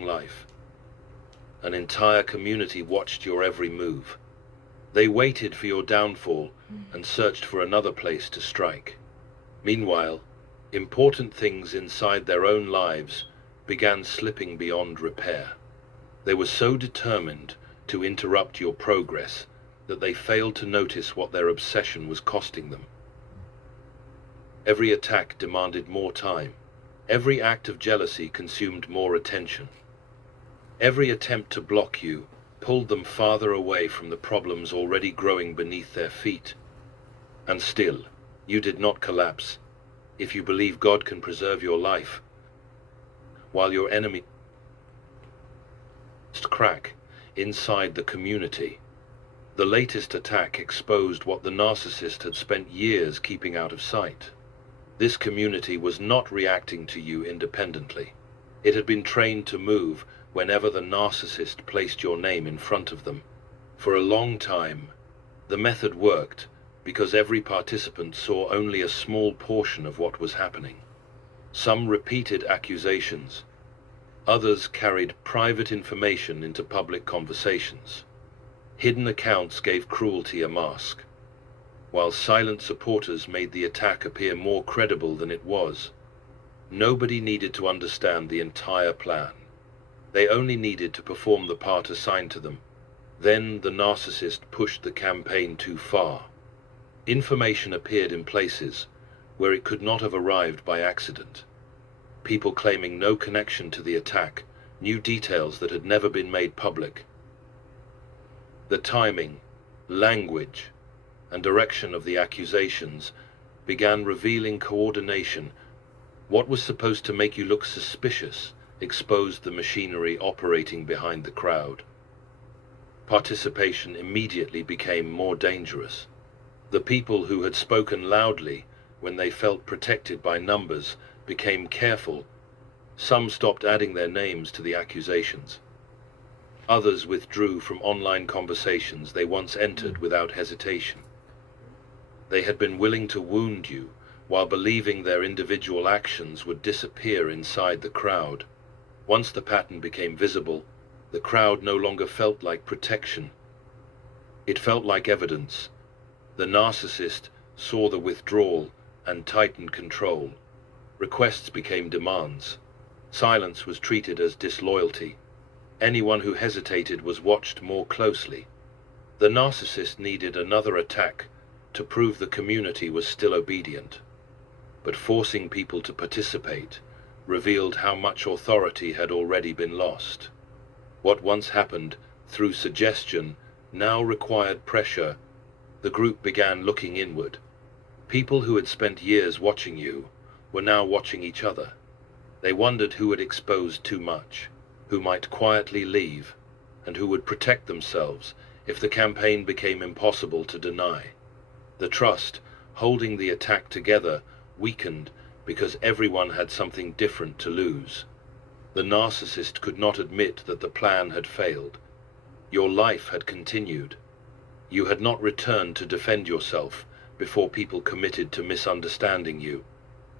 life. An entire community watched your every move. They waited for your downfall and searched for another place to strike. Meanwhile, important things inside their own lives began slipping beyond repair. They were so determined to interrupt your progress that they failed to notice what their obsession was costing them. Every attack demanded more time. Every act of jealousy consumed more attention. Every attempt to block you pulled them farther away from the problems already growing beneath their feet. And still, you did not collapse. If you believe God can preserve your life, while your enemy crack inside the community. The latest attack exposed what the narcissist had spent years keeping out of sight. This community was not reacting to you independently. It had been trained to move whenever the narcissist placed your name in front of them. For a long time, the method worked because every participant saw only a small portion of what was happening. Some repeated accusations. Others carried private information into public conversations. Hidden accounts gave cruelty a mask, while silent supporters made the attack appear more credible than it was. Nobody needed to understand the entire plan. They only needed to perform the part assigned to them. Then the narcissist pushed the campaign too far. Information appeared in places where it could not have arrived by accident. People claiming no connection to the attack, new details that had never been made public. The timing, language, and direction of the accusations began revealing coordination. What was supposed to make you look suspicious exposed the machinery operating behind the crowd. Participation immediately became more dangerous. The people who had spoken loudly when they felt protected by numbers became careful. Some stopped adding their names to the accusations. Others withdrew from online conversations they once entered without hesitation. They had been willing to wound you while believing their individual actions would disappear inside the crowd. Once the pattern became visible, the crowd no longer felt like protection. It felt like evidence. The narcissist saw the withdrawal and tightened control. Requests became demands. Silence was treated as disloyalty. Anyone who hesitated was watched more closely. The narcissist needed another attack to prove the community was still obedient. But forcing people to participate revealed how much authority had already been lost. What once happened through suggestion now required pressure. The group began looking inward. People who had spent years watching you were now watching each other. They wondered who had exposed too much, who might quietly leave, and who would protect themselves if the campaign became impossible to deny. The trust holding the attack together weakened because everyone had something different to lose. The narcissist could not admit that the plan had failed. Your life had continued. You had not returned to defend yourself before people committed to misunderstanding you.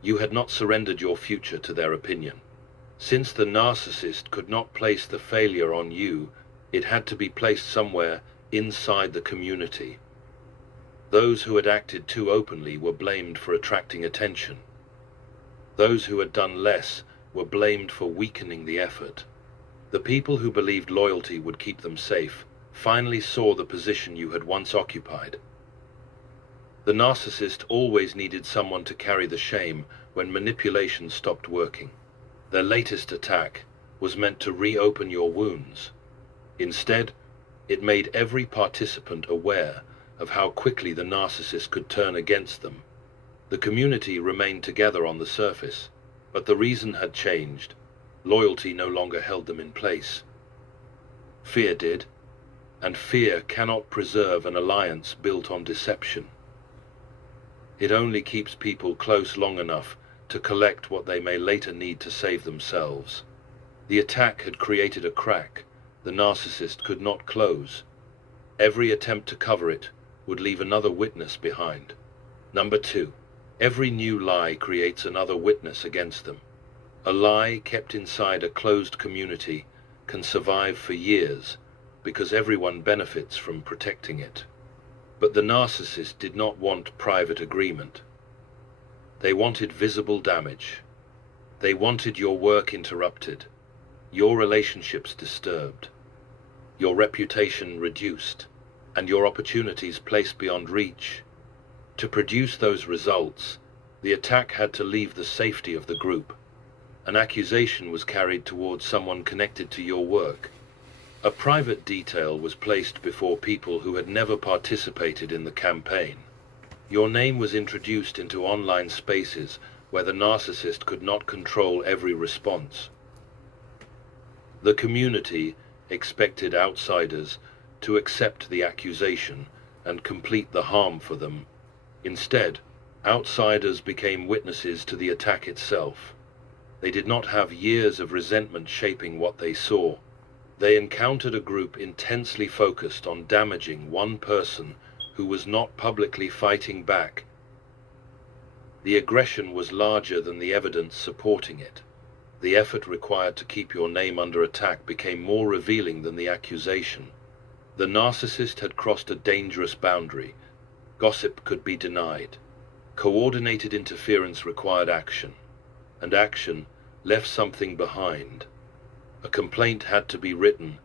You had not surrendered your future to their opinion. Since the narcissist could not place the failure on you, it had to be placed somewhere inside the community. Those who had acted too openly were blamed for attracting attention. Those who had done less were blamed for weakening the effort. The people who believed loyalty would keep them safe finally saw the position you had once occupied. The narcissist always needed someone to carry the shame when manipulation stopped working. Their latest attack was meant to reopen your wounds. Instead, it made every participant aware of how quickly the narcissist could turn against them. The community remained together on the surface, but the reason had changed. Loyalty no longer held them in place. Fear did, and fear cannot preserve an alliance built on deception. It only keeps people close long enough to collect what they may later need to save themselves. The attack had created a crack the narcissist could not close. Every attempt to cover it would leave another witness behind. Number 2. Every new lie creates another witness against them. A lie kept inside a closed community can survive for years because everyone benefits from protecting it. But the narcissist did not want private agreement. They wanted visible damage. They wanted your work interrupted, your relationships disturbed, your reputation reduced, and your opportunities placed beyond reach. To produce those results, the attack had to leave the safety of the group. An accusation was carried towards someone connected to your work. A private detail was placed before people who had never participated in the campaign. Your name was introduced into online spaces where the narcissist could not control every response. The community expected outsiders to accept the accusation and complete the harm for them. Instead, outsiders became witnesses to the attack itself. They did not have years of resentment shaping what they saw. They encountered a group intensely focused on damaging one person who was not publicly fighting back. The aggression was larger than the evidence supporting it. The effort required to keep your name under attack became more revealing than the accusation. The narcissist had crossed a dangerous boundary. Gossip could be denied. Coordinated interference required action, and action left something behind. A complaint had to be written.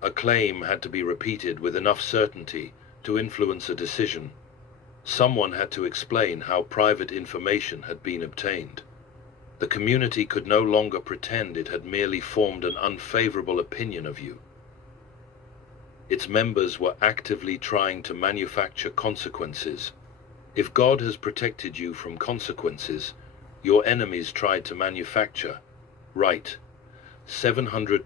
A claim had to be repeated with enough certainty to influence a decision. Someone had to explain how private information had been obtained. The community could no longer pretend it had merely formed an unfavorable opinion of you. Its members were actively trying to manufacture consequences. If God has protected you from consequences, your enemies tried to manufacture. Right. 700